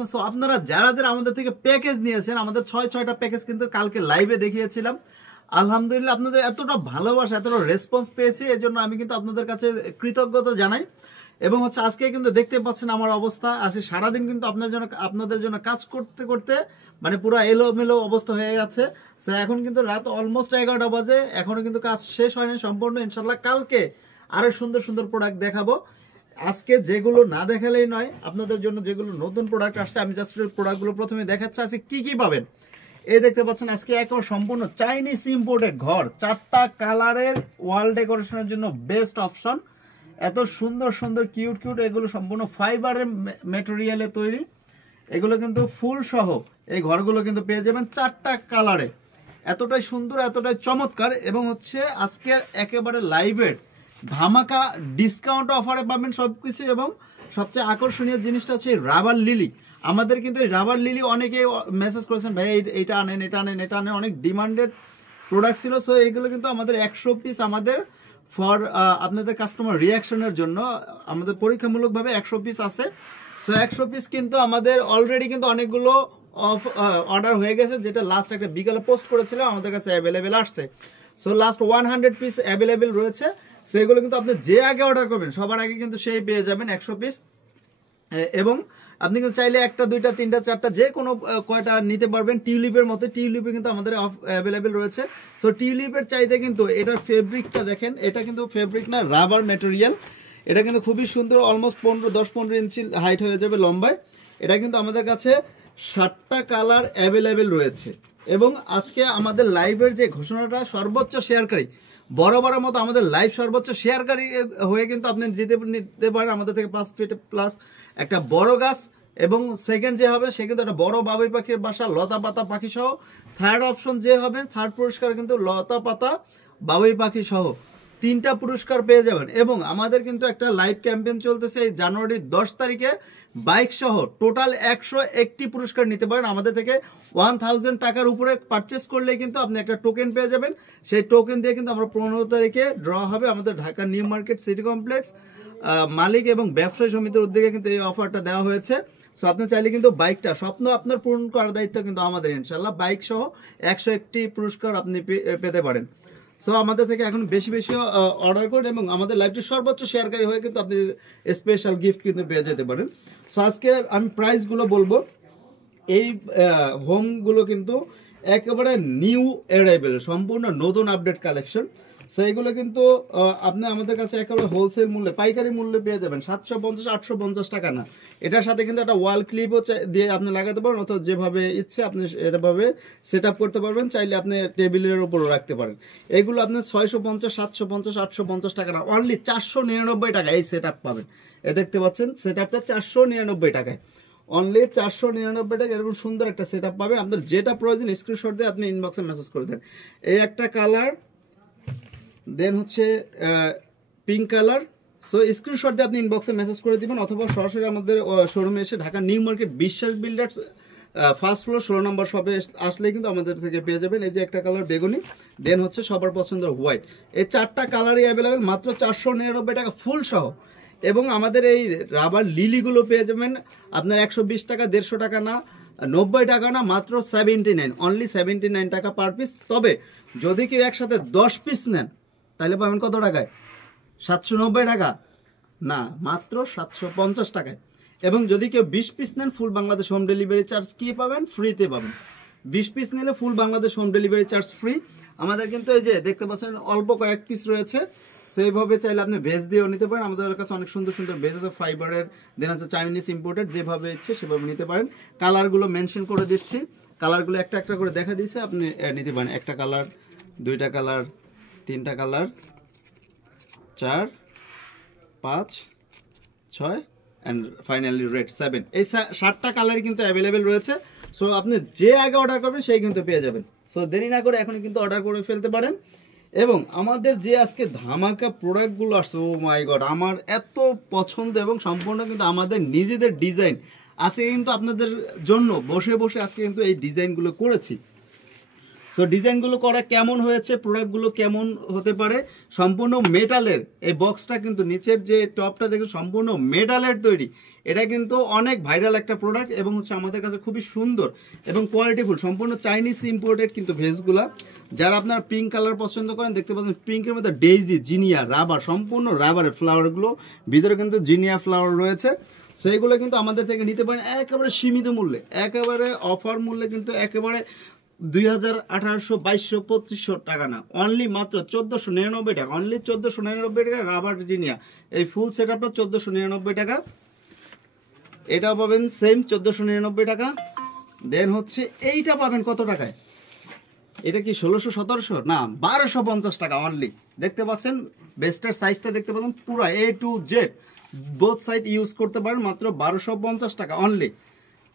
So আপনারা যারা যারা আমাদের থেকে প্যাকেজ নিয়েছেন, আমাদের 6টা প্যাকেজ কিন্তু কালকে লাইভে দেখিয়েছিলাম। আলহামদুলিল্লাহ আপনাদের এতটা ভালোবাসা, এতটা রেসপন্স পেয়েছি, এজন্য আমি কিন্তু আপনাদের কাছে কৃতজ্ঞতা জানাই। এবং হচ্ছে আজকে কিন্তু দেখতে পাচ্ছেন আমার অবস্থা, আজকে সারাদিন কিন্তু আপনাদের জন্য কাজ করতে করতে মানে পুরো এলোমেলো অবস্থা হয়ে গেছে। সো এখন কিন্তু রাত অলমোস্ট 11টা বাজে, এখনো কিন্তু কাজ শেষ হয়নি সম্পূর্ণ। ইনশাল্লাহ কালকে আরো সুন্দর সুন্দর প্রোডাক্ট দেখাবো। আজকে যেগুলো না দেখালেই নয়, আপনাদের জন্য যেগুলো নতুন প্রোডাক্ট আসছে আমি জাস্ট প্রোডাক্টগুলো প্রথমে দেখাচ্ছি। আজকে কি কি পাবেন এই দেখতে পাচ্ছেন। আজকে একেবারে সম্পূর্ণ চাইনিজ ইম্পোর্টেড ঘর, 4টা কালারের ওয়াল ডেকোরেশনের জন্য বেস্ট অপশন। এত সুন্দর সুন্দর কিউট কিউট, এগুলো সম্পূর্ণ ফাইবারের ম্যাটেরিয়ালে তৈরি। এগুলো কিন্তু ফুল সহ এই ঘরগুলো কিন্তু পেয়ে যাবেন 4টা কালারে। এতটাই সুন্দর, এতটাই চমৎকার। এবং হচ্ছে আজকে একেবারে লাইভের ধামাকা ডিসকাউন্ট অফারে পাবেন সবকিছু। এবং সবচেয়ে আকর্ষণীয় জিনিসটা হচ্ছে রাবার লিলি। আমাদের কিন্তু রাবার লিলি অনেকে মেসেজ করেছেন, ভাই এটা আনেন, এটা আনেন, এটা আনেন, অনেক ডিমান্ডেড প্রোডাক্ট ছিল। সো এইগুলো কিন্তু আমাদের 100 পিস আমাদের ফর আপনাদের কাস্টমার রিয়াকশনের জন্য আমাদের পরীক্ষামূলকভাবে 100 পিস আছে। সো 100 পিস কিন্তু আমাদের অলরেডি কিন্তু অনেকগুলো অর্ডার হয়ে গেছে, যেটা লাস্ট একটা বিকালে পোস্ট করেছিলাম, আমাদের কাছে অ্যাভেলেবেল আসছে। সো লাস্ট 100 পিস অ্যাভেলেবেল রয়েছে। সো এগুলো কিন্তু আপনি যে আগে অর্ডার করবেন সবার আগে কিন্তু সেই পেয়ে যাবেন 100 পিস। এবং আপনি কিন্তু চাইলে 1টা 2টা 3টা 4টা যে কোনো কয়টা নিতে পারবেন। টিউলিপের মতো টিউলিপে কিন্তু আমাদের অ্যাভেলেবেল রয়েছে। সো টিউলিপের চাইতে কিন্তু এটার ফেব্রিকটা দেখেন, এটা কিন্তু ফেব্রিক না, রাবার ম্যাটেরিয়াল। এটা কিন্তু খুবই সুন্দর, অলমোস্ট 10-15 ইঞ্চি হাইট হয়ে যাবে লম্বায়। এটা কিন্তু আমাদের কাছে 7টা কালার অ্যাভেলেবেল রয়েছে। এবং আজকে আমাদের লাইভের যে ঘোষণাটা, সর্বোচ্চ শেয়ারকারী বরাবরের মতো আমাদের লাইভ সর্বোচ্চ শেয়ারকারী হয়ে কিন্তু আপনি নিতে পারেন আমাদের থেকে 5 ফিট প্লাস একটা বড় গাছ। এবং সেকেন্ড যে হবে সে কিন্তু একটা বড় বাবুই পাখির বাসা, লতা পাতা পাখি সহ। থার্ড অপশন যে হবে, থার্ড পুরস্কার কিন্তু লতা পাতা বাবুই পাখি সহ 3টা পুরস্কার পেয়ে যাবেন। এবং আমাদের কিন্তু একটা লাইভ ক্যাম্পেইন চলতেছে, এই জানুয়ারির 10 তারিখে বাইক সহ টোটাল 101টি পুরস্কার নিতে পারেন। আমাদের থেকে 1000 টাকার উপরে পারচেস করলে কিন্তু আপনি একটা টোকেন পেয়ে যাবেন। সেই টোকেন দিয়ে কিন্তু আমরা 15 তারিখে ড্র হবে আমাদের Dhaka new market city complex মালিক এবং ব্যবসায়ী সমিতির উদ্যোগে কিন্তু এই অফারটা দেওয়া হয়েছে। সো আপনি চাইলে কিন্তু বাইকটা স্বপ্ন আপনার পূরণ করার দায়িত্ব কিন্তু আমাদের। ইনশাল্লাহ বাইক সহ 101টি পুরস্কার আপনি পেতে পারেন। সো আমাদের থেকে এখন বেশি বেশি অর্ডার করুন এবং আমাদের লাইভটি সর্বোচ্চ শেয়ারকারী হয়ে কিন্তু আপনি স্পেশাল গিফট কিন্তু পেয়ে যেতে পারেন। সো আজকে আমি প্রাইসগুলো বলবো। এই হোমগুলো কিন্তু একেবারে নিউ অ্যারাইভেল, সম্পূর্ণ নতুন আপডেট কালেকশন। সো এগুলো কিন্তু আপনি আমাদের কাছে একেবারে হোলসেল মূল্যে, পাইকারি মূল্যে পেয়ে যাবেন 750-850 টাকা না। এটার সাথে কিন্তু একটা ওয়াল ক্লিপও দিয়ে আপনি লাগাতে পারেন, অথবা যেভাবে ইচ্ছে আপনি এভাবে সেট আপ করতে পারবেন। চাইলে আপনি টেবিলের উপরও রাখতে পারেন। এগুলো আপনি 650, 750, 850 টাকা না, অনলি 499 টাকা এই সেট আপ পাবেন। এ দেখতে পাচ্ছেন সেট আপটা 499 টাকায়, অনলি 499 টাকা। এরকম সুন্দর একটা সেট আপ পাবেন। আপনার যেটা প্রয়োজন স্ক্রিনশট দিয়ে আপনি ইনবক্সে মেসেজ করে দেন। এই একটা কালার, দেন হচ্ছে পিঙ্ক কালার। সো স্ক্রিনশট দিয়ে আপনি ইনবক্সে মেসেজ করে দিবেন, অথবা সরাসরি আমাদের শোরুমে এসে ঢাকা নিউ মার্কেট বিশ্বাস বিল্ডার্স ফার্স্ট ফ্লোর 16 নম্বর শপে আসলে কিন্তু আমাদের থেকে পেয়ে যাবেন। এই যে একটা কালার বেগুনি, দেন হচ্ছে সবার পছন্দের হোয়াইট। এই 4টা কালারই অ্যাভেলেবেল, মাত্র 499 টাকা ফুল সহ। এবং আমাদের এই রাবার লিলিগুলো পেয়ে যাবেন আপনার 120 টাকা, 150 টাকা না, 90 টাকা না, মাত্র 79, অনলি 79 টাকা পার পিস। তবে যদি কেউ একসাথে 10 পিস নেন তাহলে পাবেন কত টাকায়? 790 টাকা না, মাত্র 750 টাকায়। এবং যদি কেউ 20 পিস নেন, full Bangladesh home delivery charge কি পাবেন? ফ্রিতে পাবেন। 20 পিস নিলে full Bangladesh home delivery charge free. আমাদের কিন্তু এই যে দেখতে পাচ্ছেন অল্প কয়েক পিস রয়েছে। সো এইভাবে চাইলে আপনি ভেজ দিয়েও নিতে পারেন। আমাদের কাছে অনেক সুন্দর সুন্দর ভেজ আছে, ফাইবারের, দেন আছে চাইনিজ ইম্পোর্টেড। যেভাবে ইচ্ছে সেভাবে নিতে পারেন। কালারগুলো মেনশন করে দিচ্ছি, কালারগুলো একটা একটা করে দেখা দিচ্ছে, আপনি নিতে পারেন। একটা কালার, 2টা কালার, 3টা কালার, 4, 5, 6 অ্যান্ড ফাইনালি রেড 7। এই 7টা কালারই কিন্তু অ্যাভেলেবেল রয়েছে। সো আপনি যে আগে অর্ডার করবেন সেই কিন্তু পেয়ে যাবেন। সো দেরি না করে এখনই কিন্তু অর্ডার করে ফেলতে পারেন। এবং আমাদের যে আজকে ধামাকা প্রোডাক্টগুলো আসছে, ও মাই গড, আমার এত পছন্দ এবং সম্পূর্ণ কিন্তু আমাদের নিজেদের ডিজাইন। আজকে কিন্তু আপনাদের জন্য বসে বসে আজকে কিন্তু এই ডিজাইনগুলো করেছি। সো ডিজাইনগুলো করা কেমন হয়েছে, প্রোডাক্টগুলো কেমন হতে পারে, সম্পূর্ণ মেটালের এই বক্সটা কিন্তু নিচের যে টপটা দেখে সম্পূর্ণ মেটালের তৈরি। এটা কিন্তু অনেক ভাইরাল একটা প্রোডাক্ট এবং হচ্ছে আমাদের কাছে খুবই সুন্দর এবং কোয়ালিটিফুল, সম্পূর্ণ চাইনিজ ইম্পোর্টেড কিন্তু ভেজগুলা। যারা আপনারা পিঙ্ক কালার পছন্দ করেন, দেখতে পাচ্ছেন পিঙ্কের মধ্যে ডেইজি, জিনিয়া, রাবার, সম্পূর্ণ রাবারের ফ্লাওয়ারগুলো, ভিতরে কিন্তু জিনিয়া ফ্লাওয়ার রয়েছে। সো এগুলো কিন্তু আমাদের থেকে নিতে পারেন একেবারে সীমিত মূল্যে, একেবারে অফার মূল্যে, কিন্তু একেবারে 2000, 1800, 2200, 2500 টাকা না, অনলি মাত্র 1499 টাকা, অনলি 1499 টাকা। রাবার জিনিয়া এই ফুল সেট আপটা 1499 টাকা, এটাও পাবেন সেম 1499 টাকা। দেন হচ্ছে এইটা পাবেন কত টাকায়, এটা কি 1600, 1700 না, 1250 টাকা অনলি। দেখতে পাচ্ছেন বেস্টের সাইজটা দেখতে পাচ্ছেন, পুরো A to Z both side use করতে পারেন, মাত্র 1250 টাকা অনলি।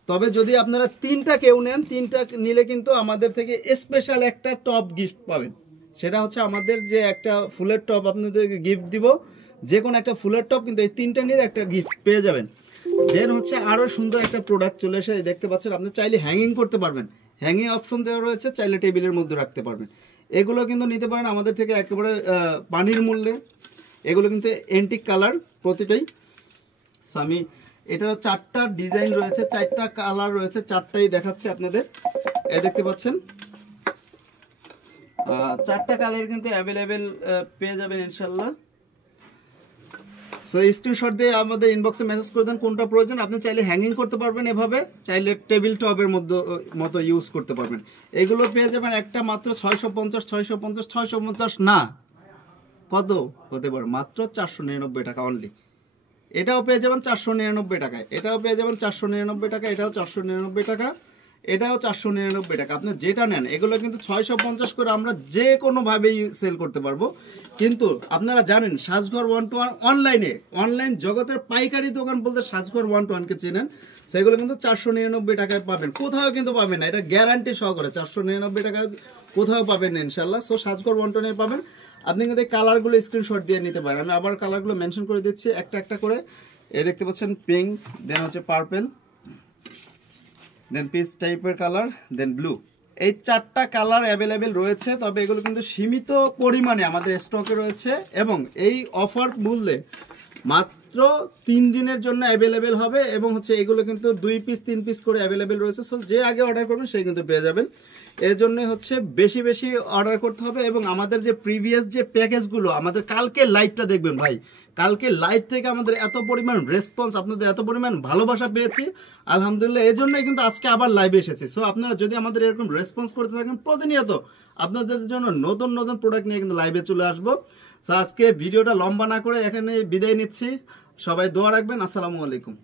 তবে যদি আপনারা তিনটা কেউ নেন, তিনটা নিলে কিন্তু আমাদের থেকে স্পেশাল একটা টপ গিফট পাবেন। সেটা হচ্ছে আমাদের যে একটা ফুলের টপ আপনাদেরকে গিফট দিব, যে কোনো একটা ফুলের টপ কিন্তু এই তিনটা নিলে একটা গিফট পেয়ে যাবেন। দেন হচ্ছে আরও সুন্দর একটা প্রোডাক্ট চলে এসে দেখতে পাচ্ছেন, আপনি চাইলে হ্যাঙ্গিং করতে পারবেন, হ্যাঙ্গিং অপশন দেওয়া রয়েছে, চাইলে টেবিলের মধ্যে রাখতে পারবেন। এগুলো কিন্তু নিতে পারেন আমাদের থেকে একেবারে পানির মূল্যে। এগুলো কিন্তু এন্টিক কালার প্রতিটাই। সো আমি এটার 4টা ডিজাইন রয়েছে, 4টা কালার রয়েছে, 4টাই দেখাচ্ছি আপনাদের। দেখতে পাচ্ছেন 4টা কালার কিন্তু অ্যাভেলেবেল পেয়ে যাবেন ইনশাল্লাহ। সো স্ক্রিনশট দিয়ে আমাদের ইনবক্সে মেসেজ করে দেন কোনটা প্রয়োজন। আপনি চাইলে হ্যাঙ্গিং করতে পারবেন এভাবে, চাইলে টেবিল টপের মতো ইউজ করতে পারবেন। এগুলো পেয়ে যাবেন একটা মাত্র 650, 650, 650 না, কত হতে পারে, মাত্র 499 টাকা অনলি। এটাও পেয়ে যাবেন 499 টাকায়, এটাও পেয়ে যাবেন 499 টাকা, এটাও 499 টাকা, এটাও 499 টাকা। আপনি যেটা নেন, এগুলো কিন্তু 650 করে আমরা যে কোনোভাবেই সেল করতে পারবো। কিন্তু আপনারা জানেন সাজঘর 121 অনলাইন জগতের পাইকারি দোকান বলতে সাজঘর 121কে চেনেন, সেগুলো কিন্তু 499 টাকায় পাবেন, কোথাও কিন্তু পাবেন না, এটা গ্যারান্টি সহকারে 499 টাকা কোথাও পাবেন না ইনশাল্লাহ। সো সাজঘর 121 পাবেন। আপনি কিন্তু এই কালারগুলো স্ক্রিনশট দিয়ে নিতে পারেন, আমি আবার কালারগুলো মেনশন করে দিচ্ছি একটা একটা করে। দেখতে পাচ্ছেন পিঙ্ক, দেন হচ্ছে পার্পেল, দেন পিচ টাইপের কালার, দেন ব্লু। এই 4টা কালার অ্যাভেলেবেল রয়েছে, তবে এগুলো কিন্তু সীমিত পরিমাণে আমাদের স্টকে রয়েছে এবং এই অফার মূল্যে মাত্র 3 দিনের জন্য অ্যাভেলেবেল হবে এবং হচ্ছে এগুলো কিন্তু 2 পিস 3 পিস করে অ্যাভেলেবেল রয়েছে। সো যে আগে অর্ডার করবেন সে কিন্তু পেয়ে যাবেন। এর জন্য হচ্ছে বেশি বেশি অর্ডার করতে হবে এবং আমাদের যে প্রিভিয়াস যে প্যাকেজগুলো, আমাদের কালকে লাইভটা দেখবেন ভাই, কালকে লাইভ থেকে আমাদের এত পরিমাণ রেসপন্স, আপনাদের এত পরিমাণ ভালোবাসা পেয়েছি আলহামদুলিল্লাহ, এই জন্যই কিন্তু আজকে আবার লাইভে এসেছি। সো আপনারা যদি আমাদের এরকম রেসপন্স করতে থাকেন প্রতিনিয়ত, আপনাদের জন্য নতুন নতুন প্রোডাক্ট নিয়ে কিন্তু লাইভে চলে আসবো। সো আজকে ভিডিওটা লম্বা না করে এখানে বিদায় নিচ্ছি, সবাই দোয়া রাখবেন। আসসালামু আলাইকুম।